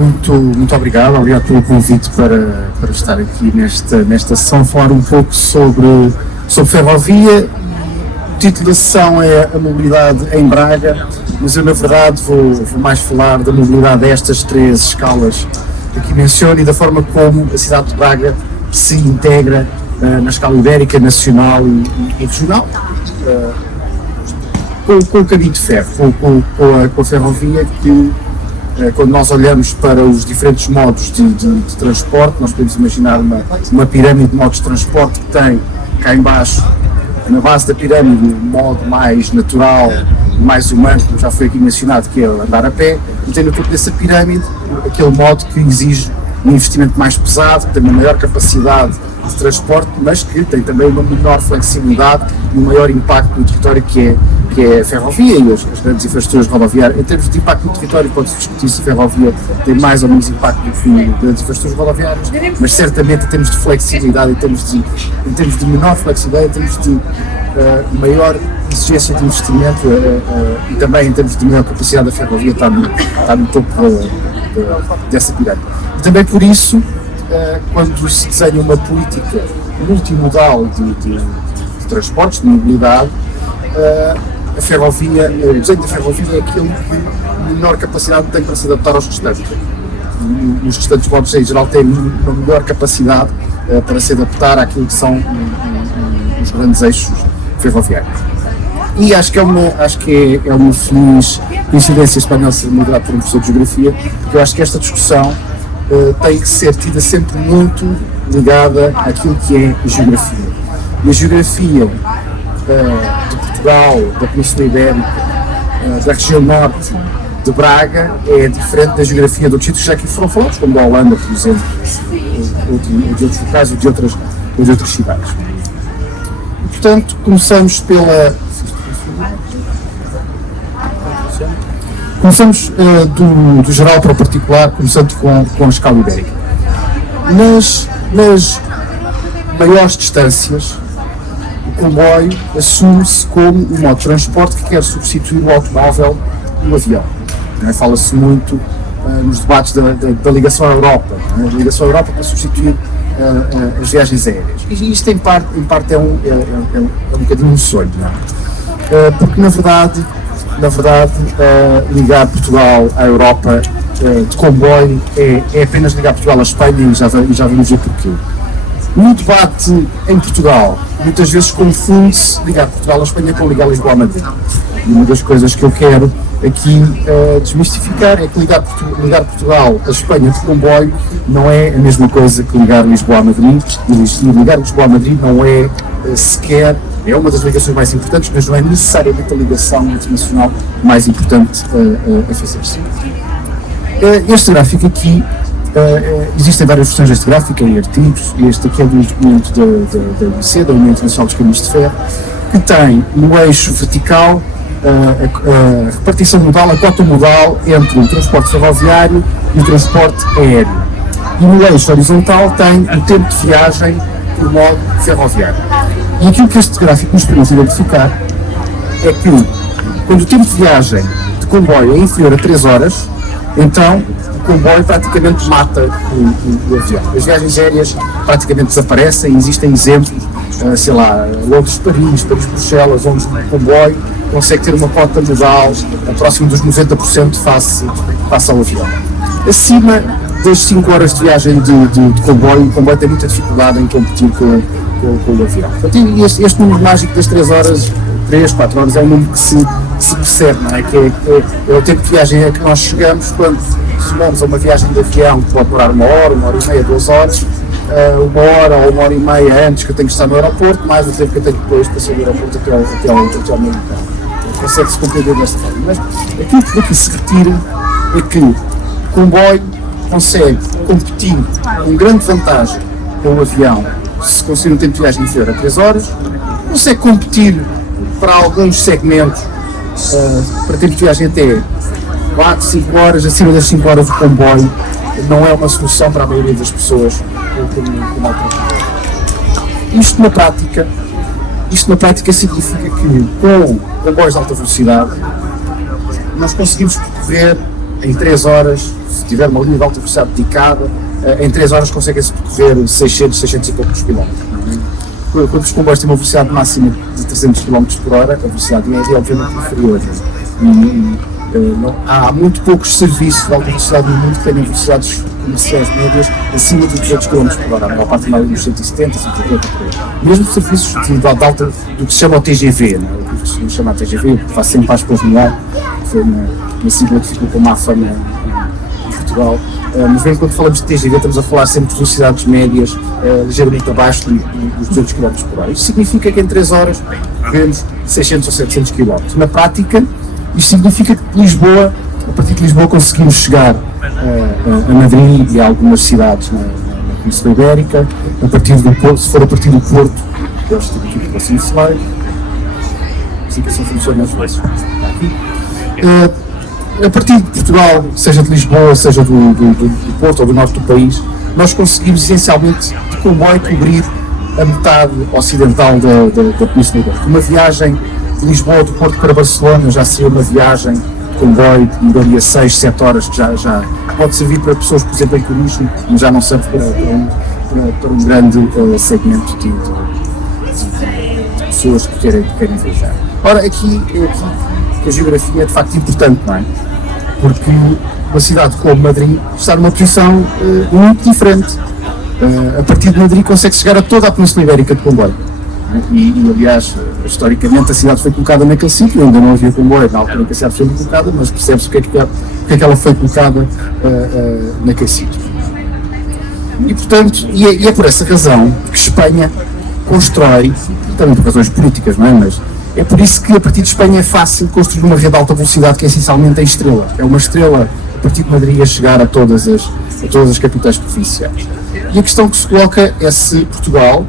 Muito obrigado pelo convite para estar aqui nesta sessão, falar um pouco sobre ferrovia. O título da sessão é a mobilidade em Braga, mas eu na verdade vou mais falar da mobilidade destas três escalas que aqui menciono e da forma como a cidade de Braga se integra na escala ibérica, nacional e regional, com o caminho de ferro, com a ferrovia, que quando nós olhamos para os diferentes modos de transporte, nós podemos imaginar uma pirâmide de modos de transporte que tem cá em baixo, na base da pirâmide, o modo mais natural, mais humano, como já foi aqui mencionado, que é andar a pé, e tem no topo dessa pirâmide aquele modo que exige um investimento mais pesado, que tem uma maior capacidade de transporte, mas que tem também uma menor flexibilidade e um maior impacto no território, que é a ferrovia e as grandes infraestruturas rodoviárias. Em termos de impacto no território, pode-se discutir se a ferrovia tem mais ou menos impacto do que grandes infraestruturas rodoviárias, mas certamente em termos de flexibilidade, em termos de menor flexibilidade, em termos de maior exigência de investimento e também em termos de maior capacidade, da ferrovia está no topo dessa pirâmide. E também por isso, quando se desenha uma política multimodal de transportes, de mobilidade, o desenho da ferrovia é aquele que menor capacidade tem para se adaptar aos restantes. Os restantes modos em geral têm uma melhor capacidade para se adaptar àquilo que são os grandes eixos ferroviários. E acho que é uma feliz coincidência espanhola ser moderado por um professor de Geografia, porque eu acho que esta discussão tem que ser tida sempre muito ligada àquilo que é a geografia. E a geografia de Portugal, da Península Ibérica, da região norte de Braga, é diferente da geografia de outros sítios que já aqui foram falados, como da Holanda, por exemplo, ou de outros locais ou de outras cidades. E, portanto, começamos do geral para o particular, começando com a escala ibérica. Nas maiores distâncias, o comboio assume-se como um modo de transporte que quer substituir o automóvel e o avião. Fala-se muito nos debates da ligação à Europa, a ligação à Europa para substituir as viagens aéreas. E isto, em parte é um bocadinho um sonho, não é? Porque, na verdade, ligar Portugal à Europa de comboio é apenas ligar Portugal à Espanha, e já vamos ver porquê. No debate em Portugal, muitas vezes confunde-se ligar Portugal à Espanha com ligar Lisboa a Madrid. E uma das coisas que eu quero aqui desmistificar é que ligar Portugal à Espanha de comboio não é a mesma coisa que ligar Lisboa a Madrid. E ligar Lisboa a Madrid não é sequer, é uma das ligações mais importantes, mas não é necessariamente a ligação internacional mais importante a fazer-se. Este gráfico aqui, existem várias versões deste gráfico em artigos. Este aqui é do documento da UIC, da União Internacional dos Caminhos de Ferro, que tem no eixo vertical a repartição modal, a cota modal entre o transporte ferroviário e o transporte aéreo. E no eixo horizontal tem o tempo de viagem por modo ferroviário. E aquilo que este gráfico nos permite identificar é que, quando o tempo de viagem de comboio é inferior a 3 horas, então o comboio praticamente mata o avião. As viagens aéreas praticamente desaparecem. Existem exemplos, sei lá, Londres-Paris, Paris-Bruxelas, onde o comboio consegue ter uma cota modal próximo dos 90% face ao avião. Acima das 5 horas de viagem de comboio, o comboio tem muita dificuldade em competir com o avião. Portanto, este número mágico das 3 horas, 3, 4 horas, é um número que se percebe, não é? Que é o tempo de viagem a que nós chegamos quando somamos a uma viagem de avião que pode demorar 1 hora, 1 hora e meia, 2 horas, 1 hora ou 1 hora e meia antes que eu tenho que estar no aeroporto, mais o tempo que eu tenho depois para sair do aeroporto até ao meu local. Consegue-se compreender desta forma. Mas aquilo que daqui se retira é que o comboio consegue competir com grande vantagem com o avião se conseguir um tempo de viagem inferior a 3 horas, consegue competir para alguns segmentos para tempo de viagem até 4, 5 horas, acima das 5 horas o comboio não é uma solução para a maioria das pessoas como alternativa. Isto na prática significa que com comboios de alta velocidade nós conseguimos percorrer em 3 horas se tiver uma linha de alta velocidade dedicada, em 3 horas consegue-se percorrer 600 e poucos quilómetros. Quando os comboios têm uma velocidade máxima de 300 km por hora, a velocidade média é obviamente inferior. Há muito poucos serviços de alta velocidade no mundo que tenham velocidades comerciais médias acima de 200 km por hora. A maior parte vai nos 170, 180 por hora. Mesmo serviços de alta, do que se chama o TGV, né? O que se chama TGV, que faz sempre para as Milhar, que foi uma sigla que ficou com uma fama em Portugal. Mas mesmo quando falamos de TGV, estamos a falar sempre de velocidades médias ligeiramente abaixo dos 200 km por hora. Isto significa que em 3 horas vemos 600 ou 700 km. Na prática, isto significa que de Lisboa, a partir de Lisboa, conseguimos chegar a Madrid e a algumas cidades na Península Ibérica. A partir do Porto, se for a partir do Porto, eles têm aqui para cima de slide. Assim que assim funciona às vezes. A partir de Portugal, seja de Lisboa, seja do Porto ou do norte do país, nós conseguimos essencialmente de comboio cobrir a metade ocidental da Península Ibérica. Uma viagem de Lisboa, do Porto para Barcelona, já seria uma viagem de comboio que demoraria 6, 7 horas, que já pode servir para pessoas, por exemplo, em turismo, mas já não serve para um grande segmento de pessoas que querem viajar. Ora, aqui que a geografia é de facto importante, não é? Porque uma cidade como Madrid está numa posição muito diferente. A partir de Madrid consegue chegar a toda a Península Ibérica de comboio. E aliás, historicamente a cidade foi colocada naquele sítio, ainda não havia comboio na altura em que a cidade foi colocada, mas percebe-se o que é que ela foi colocada naquele sítio. E portanto, e é por essa razão que Espanha constrói, também por razões políticas, não é? Mas é por isso que a partir de Espanha é fácil construir uma rede de alta velocidade que é essencialmente a estrela. É uma estrela a partir de Madrid a chegar a todas as capitais provinciais. E a questão que se coloca é se Portugal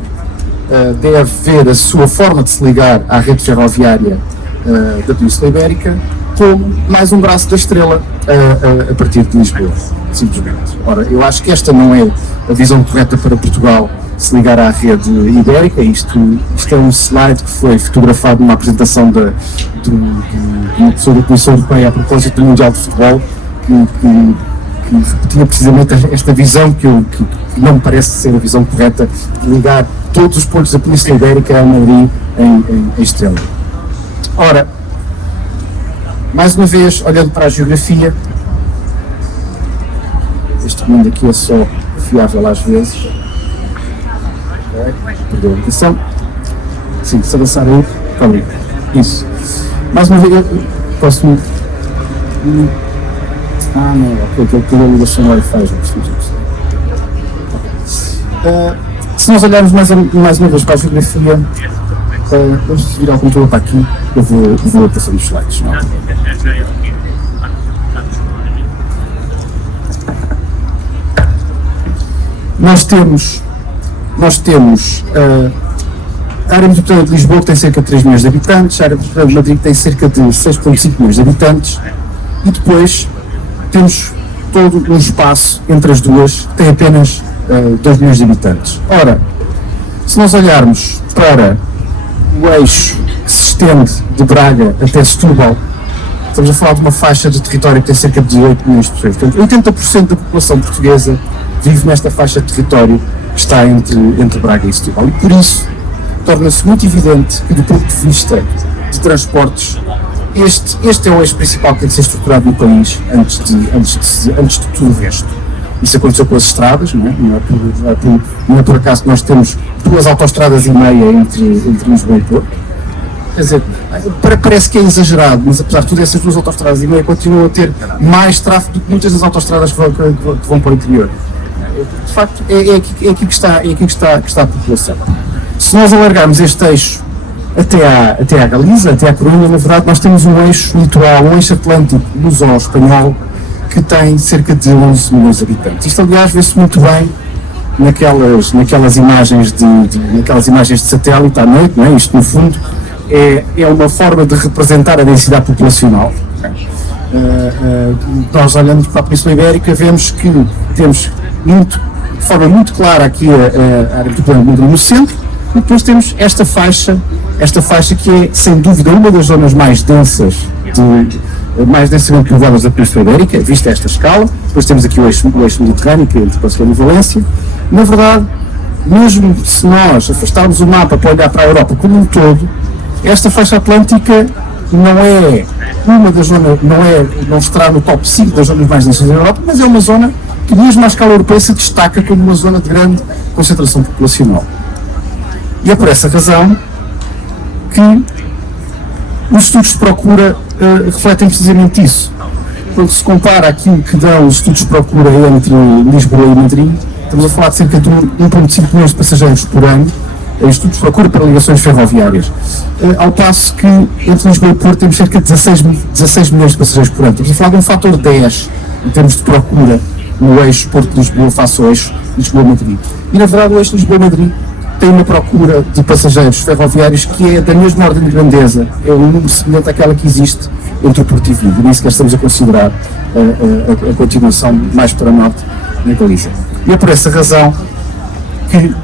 deve ver a sua forma de se ligar à rede ferroviária da Península Ibérica como mais um braço da estrela a partir de Lisboa, simplesmente. Ora, eu acho que esta não é a visão correta para Portugal se ligar à rede ibérica. Isto é um slide que foi fotografado numa apresentação de uma pessoa da Comissão Europeia a propósito do Mundial de Futebol, que repetia precisamente esta visão que não me parece ser a visão correta de ligar todos os pontos da Península Ibérica a Madrid em estrela. Ora, mais uma vez, olhando para a geografia, este mundo aqui é só fiável às vezes. Perdeu a indicação. Sim, se avançar aí, está bem. Isso. Mais uma vez, posso. Não, aquilo que a ligação agora faz. Se nós olharmos mais uma vez para a geografia, vamos virar o controle para aqui, eu vou passando os slides. Não? Nós temos a área metropolitana de Lisboa, que tem cerca de 3 milhões de habitantes, a área metropolitana de Madrid, que tem cerca de 6,5 milhões de habitantes, e depois temos todo um espaço entre as duas, que tem apenas 2 milhões de habitantes. Ora, se nós olharmos para o eixo que se estende de Braga até Setúbal, estamos a falar de uma faixa de território que tem cerca de 8 milhões de pessoas. Portanto, 80% da população portuguesa vive nesta faixa de território que está entre Braga e Setúbal. E por isso, torna-se muito evidente que, do ponto de vista de transportes, este é o eixo principal que tem que ser estruturado no país antes de tudo o resto. Isso aconteceu com as estradas, não é por acaso que nós temos 2 autoestradas e meia entre Lisboa e Porto. Quer dizer, parece que é exagerado, mas apesar de tudo, essas 2 autoestradas e meia continuam a ter mais tráfego do que muitas das autoestradas que vão para o interior. De facto, é aqui que está a população. Se nós alargarmos este eixo até à Galiza, até à Corunha, na verdade nós temos um eixo litoral, um eixo atlântico luso-espanhol que tem cerca de 11 milhões de habitantes. Isto, aliás, vê-se muito bem naquelas imagens de satélite à noite, não é? Isto, no fundo, é uma forma de representar a densidade populacional. Nós, olhando para a Península Ibérica, vemos que temos de forma muito clara aqui a área metropolitana no centro, e depois temos esta faixa que é, sem dúvida, uma das zonas mais densas mais densamente povoadas da Península Ibérica, vista esta escala. Depois temos aqui o eixo mediterrâneo, que é entre Barcelona e Valência. Na verdade, mesmo se nós afastarmos o mapa para olhar para a Europa como um todo, esta faixa atlântica não é uma das zonas, não estará no top 5 das zonas mais densas da Europa, mas é uma zona que mesmo à escala europeia se destaca como uma zona de grande concentração populacional. E é por essa razão que os estudos de procura refletem precisamente isso. Quando se compara aquilo que dão os estudos de procura entre Lisboa e Madrid, estamos a falar de cerca de 1,5 milhões de passageiros por ano, em estudos de procura para ligações ferroviárias. Ao passo que entre Lisboa e Porto temos cerca de 16 milhões de passageiros por ano. Estamos a falar de um fator 10 em termos de procura no eixo Porto-Lisboa face ao eixo Lisboa-Madrid. E na verdade o eixo Lisboa-Madrid tem uma procura de passageiros ferroviários que é da mesma ordem de grandeza, é um número semelhante àquela que existe entre o Porto e Vigo. Nem sequer estamos a considerar a continuação mais para norte na Galiza. E é por essa razão que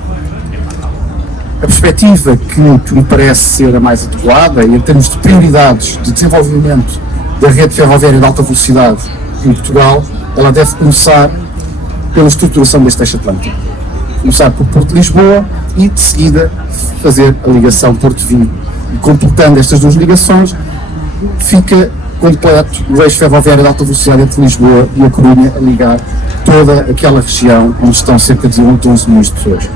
a perspectiva que me parece ser a mais adequada, em termos de prioridades de desenvolvimento da rede ferroviária de alta velocidade em Portugal, ela deve começar pela estruturação deste eixo atlântico. Começar por Porto de Lisboa e, de seguida, fazer a ligação Porto-Vigo. E completando estas duas ligações, fica completo o eixo ferroviário de alta velocidade entre Lisboa e a Corunha, a ligar toda aquela região onde estão cerca de 11 milhões de pessoas.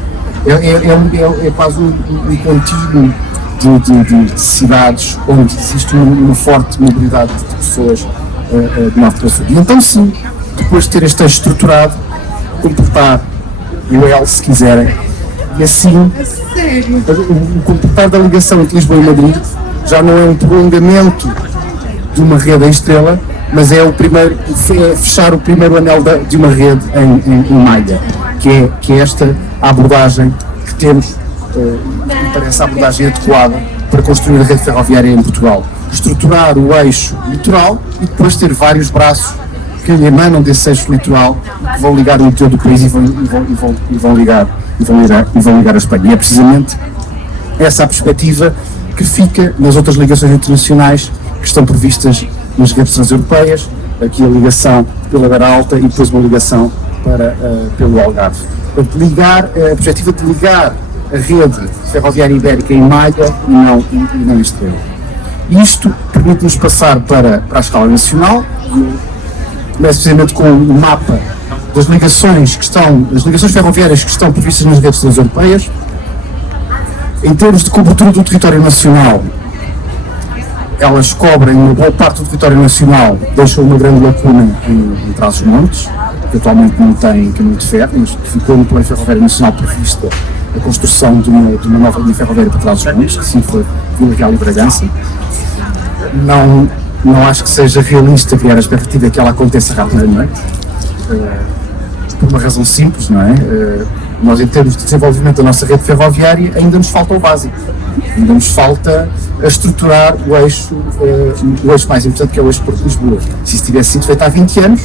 É quase um contínuo de cidades onde existe uma forte mobilidade de pessoas de norte para sul. E então sim, depois de ter este eixo estruturado, completar o L, se quiserem, e assim o completar da ligação entre Lisboa e Madrid já não é um prolongamento de uma rede em estrela, mas é fechar o primeiro anel de uma rede em malha, que é esta abordagem que temos, me parece a abordagem adequada para construir a rede ferroviária em Portugal. Estruturar o eixo litoral e depois ter vários braços que emanam desse eixo litoral, que vão ligar o interior do país e vão ligar a Espanha. E é precisamente essa a perspectiva que fica nas outras ligações internacionais que estão previstas nas redes transeuropeias, aqui a ligação pela Beira Alta e depois uma ligação pelo Algarve. Portanto, a perspectiva de ligar a rede ferroviária ibérica em malha e não em estrela. Isto permite-nos passar para a escala nacional. Começo precisamente com o mapa das ligações ferroviárias que estão previstas nas redes transeuropeias. Em termos de cobertura do território nacional, elas cobrem uma boa parte do território nacional, deixam uma grande lacuna em Trás-os-Montes, que atualmente não tem caminho de ferro, mas ficou no plano ferroviário nacional prevista a construção de uma nova linha ferroviária para Trás-os-Montes, que sim foi Vila Real e Bragança. Não acho que seja realista criar a expectativa que ela aconteça rapidamente, por uma razão simples, não é? Nós, em termos de desenvolvimento da nossa rede ferroviária, ainda nos falta o básico. Ainda nos falta a estruturar o eixo mais importante, que é o eixo Porto-Lisboa. Se isso tivesse sido feito há 20 anos,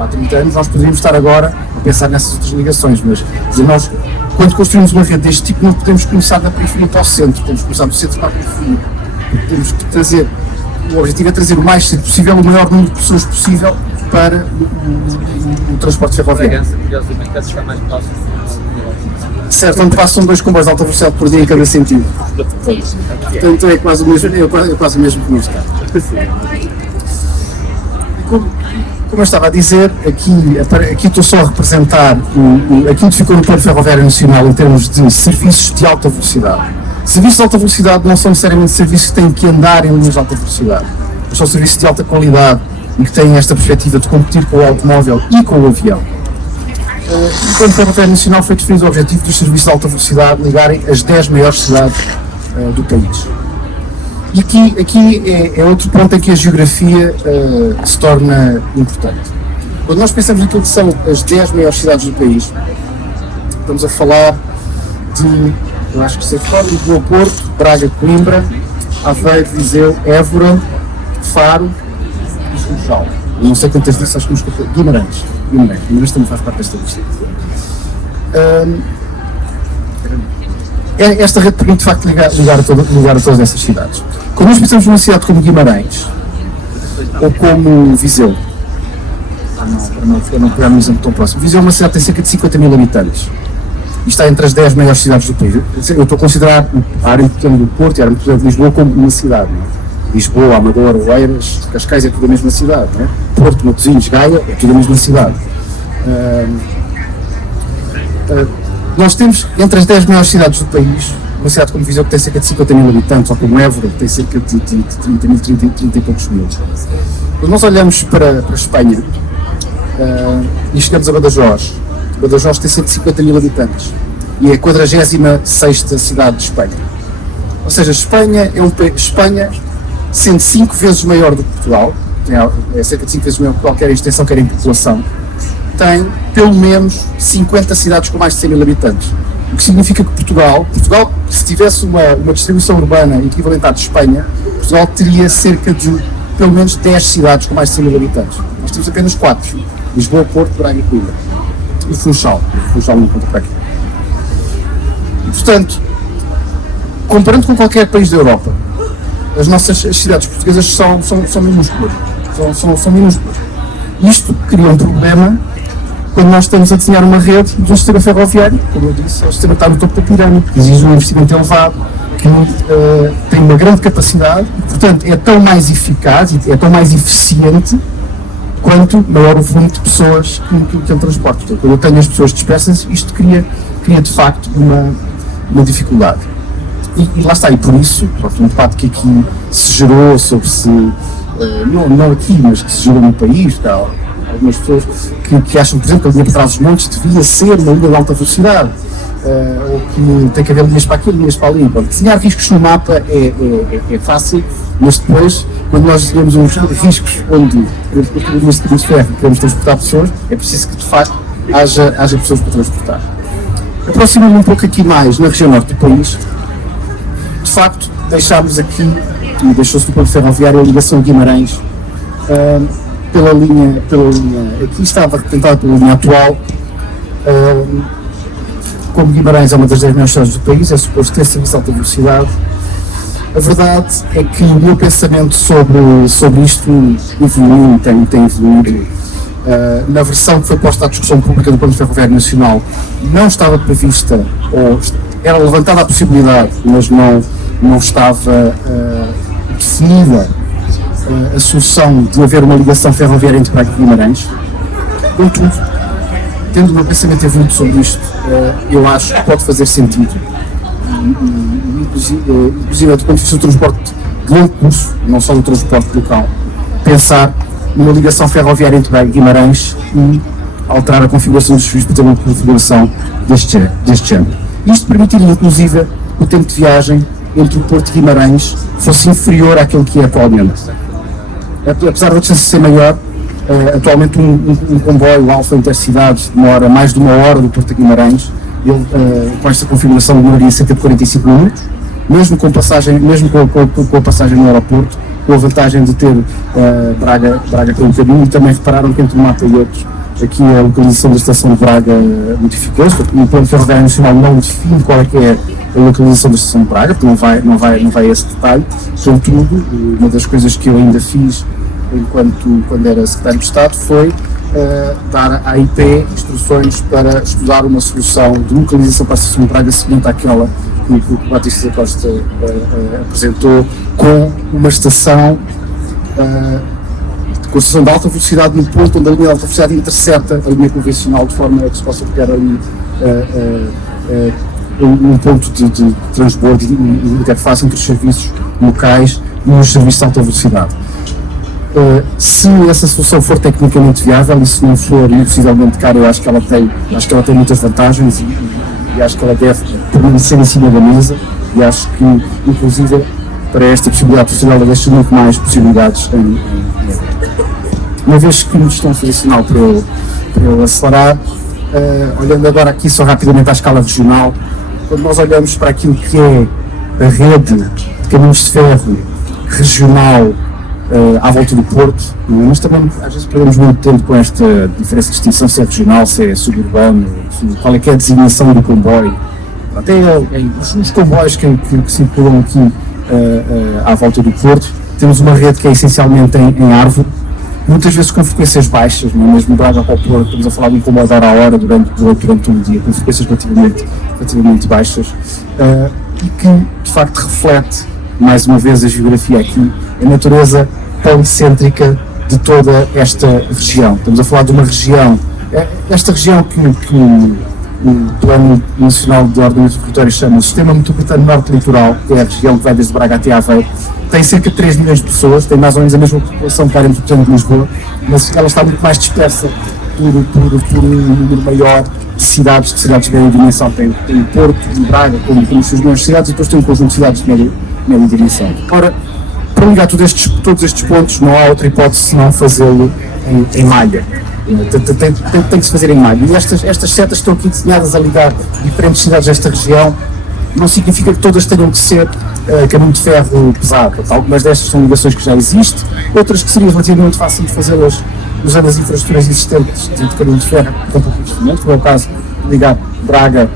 há 30 anos, nós poderíamos estar agora a pensar nessas outras ligações, mas nós, quando construímos uma rede deste tipo, não podemos começar da periferia para o centro, temos que começar do centro para a periferia. Temos que trazer, o objetivo é trazer o mais cedo possível, o maior número de pessoas possível para o transporte ferroviário. Curiosamente, deve estar mais próximo. Certo, onde passam 2 comboios de alta velocidade por dia em cada sentido. Portanto, é quase o mesmo que nós está. Como eu estava a dizer, aqui estou só a representar aquilo que ficou no plano ferroviário nacional em termos de serviços de alta velocidade. Serviços de alta velocidade não são necessariamente serviços que têm que andar em linhas de alta velocidade, mas são serviços de alta qualidade e que têm esta perspectiva de competir com o automóvel e com o avião. O plano ferroviário nacional foi definido o objetivo dos serviços de alta velocidade ligarem as 10 maiores cidades do país. E aqui é outro ponto em que a geografia se torna importante. Quando nós pensamos naquilo que são as 10 maiores cidades do país, estamos a falar de, eu acho que sei fora, Lisboa, Porto, Braga, Coimbra, Aveiro, Viseu, Évora, Faro e Funchal. Eu não sei quantas vezes, acho que nos escapou. Guimarães também faz parte desta lista. Esta rede permite de facto ligar a todas essas cidades. Quando nós pensamos numa cidade como Guimarães, ou como Viseu. Para não pegar um exemplo tão próximo. Viseu é uma cidade que tem cerca de 50 mil habitantes e está entre as 10 maiores cidades do país. Eu estou a considerar a área pequena do Porto e a área pequena de Lisboa como uma cidade. Não é? Lisboa, Amadora, Oeiras, Cascais é tudo a mesma cidade. Não é? Porto, Matosinhos, Gaia é tudo a mesma cidade. Nós temos entre as 10 maiores cidades do país uma cidade como Viseu que tem cerca de 50 mil habitantes, ou como Évora que tem cerca de 30 mil, 30 e poucos mil. Quando nós olhamos para a Espanha e chegamos a Badajoz, Badajoz tem 150 mil habitantes e é a 46ª cidade de Espanha. Ou seja, Espanha é um país, Espanha, sendo 5 vezes maior do que Portugal, é cerca de 5 vezes maior que qualquer extensão, quer em população, tem pelo menos 50 cidades com mais de 100 mil habitantes. O que significa que Portugal, se tivesse uma distribuição urbana equivalente à de Espanha, Portugal teria cerca de pelo menos 10 cidades com mais de 100 mil habitantes. Nós temos apenas 4, Lisboa, Porto, Braga e Coimbra. E Funchal não conta para aqui. E, portanto, comparando com qualquer país da Europa, as nossas cidades portuguesas são minúsculas. São minúsculas. Isto cria um problema quando nós estamos a desenhar uma rede de um sistema ferroviário, como eu disse, o sistema está no topo da pirâmide, que exige um investimento elevado, que tem uma grande capacidade e, portanto, é tão mais eficaz e é tão mais eficiente quanto maior o volume de pessoas que ele transporta. Portanto, quando eu tenho as pessoas dispersas, isto cria de facto uma dificuldade. E lá está, e por isso, um debate que aqui se gerou sobre se, não aqui, mas que se gerou no país, há algumas pessoas que acham, por exemplo, que a linha para Trás-os-Montes devia ser uma linha de alta velocidade, ou que tem que haver linhas para aqui, linhas para ali. Bom, desenhar riscos no mapa é fácil, mas depois, quando nós desenhamos uns riscos onde queremos de ferro e queremos transportar pessoas, é preciso que de facto haja pessoas para transportar. Aproximando um pouco aqui mais na região norte do país, de facto deixámos aqui, e deixou-se no ponto ferroviário, a ligação de Guimarães pela linha, aqui estava representada pela linha atual. Como Guimarães é uma das 10 maiores cidades do país, é suposto ter serviço de alta velocidade. A verdade é que o meu pensamento sobre isto evoluiu, tem evoluído. Na versão que foi posta à discussão pública do Plano Ferroviário Nacional, não estava prevista, ou era levantada a possibilidade, mas não estava definida a solução de haver uma ligação ferroviária entre Braga e Guimarães. Contudo, tendo o meu pensamento evoluído sobre isto, eu acho que pode fazer sentido, inclusive do ponto de vista do transporte de longo curso, não só do transporte local, pensar numa ligação ferroviária entre Braga e Guimarães e alterar a configuração dos serviços para ter uma configuração deste género. Isto permitiria, inclusive, o tempo de viagem entre o Porto e Guimarães fosse inferior àquele que é atualmente. Apesar da distância ser maior, atualmente um comboio Alfa Intercidades demora mais de 1 hora do Porto a Guimarães. Ele, com esta configuração, demoraria cerca de 45 minutos, mesmo com a passagem no aeroporto, com a vantagem de ter Braga pelo caminho. E também repararam que entre um mapa e outro, aqui a localização da estação de Braga modificou-se, porque o Plano Ferroviário Nacional não define qual é que é a localização da estação de Braga, porque não vai a esse detalhe. Contudo, uma das coisas que eu ainda fiz quando era secretário de Estado foi dar à IP instruções para estudar uma solução de localização para a estação de Braga semelhante àquela que o Batista da Costa apresentou, com uma estação de alta velocidade no ponto onde a linha de alta velocidade intercepta a linha convencional, de forma a que se possa pegar ali um ponto de transbordo e interface entre os serviços locais e os serviços de alta velocidade. Se essa solução for tecnicamente viável e se não for impossivelmente cara, eu acho que ela tem muitas vantagens e acho que ela deve permanecer em cima da mesa, e acho que, inclusive, para esta possibilidade profissional, ela deixa muito mais possibilidades uma vez que nos estão a fazer sinal para eu acelerar. Olhando agora aqui só rapidamente à escala regional, quando nós olhamos para aquilo que é a rede de caminhos de ferro regional à volta do Porto, mas também às vezes perdemos muito tempo com esta diferença de distinção, se é regional, se é suburbano, qual é que é a designação do comboio. Até os comboios que circulam aqui à volta do Porto, temos uma rede que é essencialmente em árvore, muitas vezes com frequências baixas, não é? Mesmo Braga para o Porto, estamos a falar de um comboio de hora a hora durante todo o dia, com frequências relativamente baixas, e que de facto reflete, mais uma vez, a geografia aqui, a natureza policêntrica de toda esta região. Estamos a falar de uma região, esta região que o Plano Nacional de Ordenamento do Território chama o Sistema Metropolitano Norte Litoral, que é a região que vai desde Braga até Aveiro, tem cerca de 3 milhões de pessoas, tem mais ou menos a mesma população que a área metropolitana de Lisboa, mas ela está muito mais dispersa por um número maior de cidades de média dimensão. Tem o Porto e Braga como as suas maiores cidades, e depois tem um conjunto de cidades de média dimensão. Ora, para ligar todos estes pontos, não há outra hipótese senão fazê-lo em malha. Tem que se fazer em malha. E estas setas estão aqui desenhadas a ligar diferentes cidades desta região. Não significa que todas tenham que ser caminho de ferro pesado. Algumas destas são ligações que já existem, outras que seria relativamente fácil de fazê-las usando as infraestruturas existentes de caminho de ferro com pouco investimento, como é o caso de ligar Braga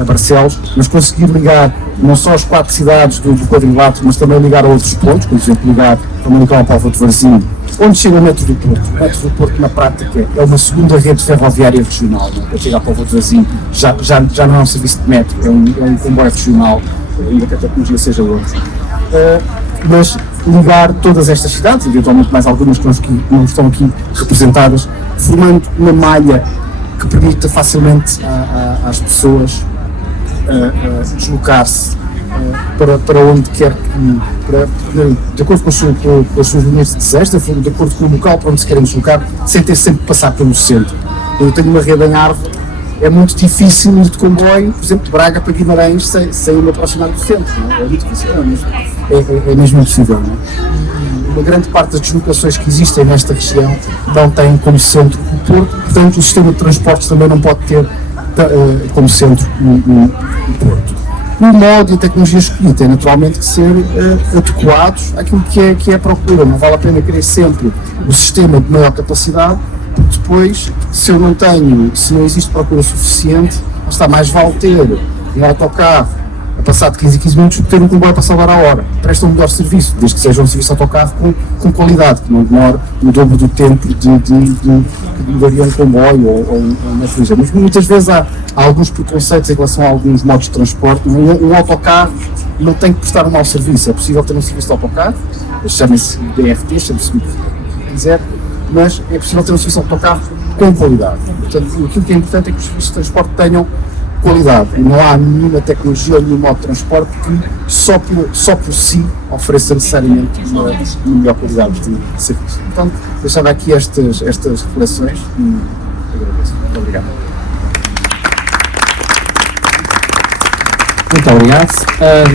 a Barcelos, mas conseguir ligar não só as 4 cidades do quadrilátero, mas também ligar a outros pontos, por exemplo, ligar Famalicão à Póvoa de Varzim, onde chega o metro do Porto. O metro do Porto, na prática, é uma segunda rede ferroviária regional. Para chegar à Póvoa de Varzim já não é um serviço de metro, é um comboio regional, ainda que a tecnologia seja outra. Mas ligar todas estas cidades, eventualmente mais algumas que não estão aqui representadas, formando uma malha que permita facilmente às pessoas deslocar-se para onde quer de acordo com as suas linhas de desejo, de acordo com o local para onde se querem deslocar, sem ter sempre que passar pelo centro. Eu tenho uma rede em Árvore, é muito difícil ir de comboio, por exemplo, de Braga para Guimarães sem me aproximar do centro, não é? É muito difícil, é mesmo impossível. Não é? Uma grande parte das deslocações que existem nesta região não têm como centro o Porto, portanto o sistema de transportes também não pode ter como centro o Porto. O modo e a tecnologia escolhida tem naturalmente que ser adequados àquilo que é a procura. Não vale a pena querer sempre o sistema de maior capacidade, porque depois, se não existe procura suficiente, está mais vale ter um autocarro a passar de 15 a 15 minutos do que ter um comboio para salvar a hora. Presta um melhor serviço, desde que seja um serviço de autocarro com qualidade, que não demore o dobro do tempo de levaria um comboio ou uma frigideira. Mas muitas vezes há alguns preconceitos em relação a alguns modos de transporte. Um autocarro não tem que prestar um mau serviço. É possível ter um serviço de autocarro, chama-se BRT, chama-se o que quiser, mas é possível ter um serviço de autocarro com qualidade. Portanto, aquilo que é importante é que os serviços de transporte tenham qualidade, e não há nenhuma tecnologia ou nenhum modo de transporte que só por si ofereça necessariamente uma melhor qualidade de serviço. Portanto, deixava aqui estas reflexões e agradeço. Muito obrigado. Muito obrigado.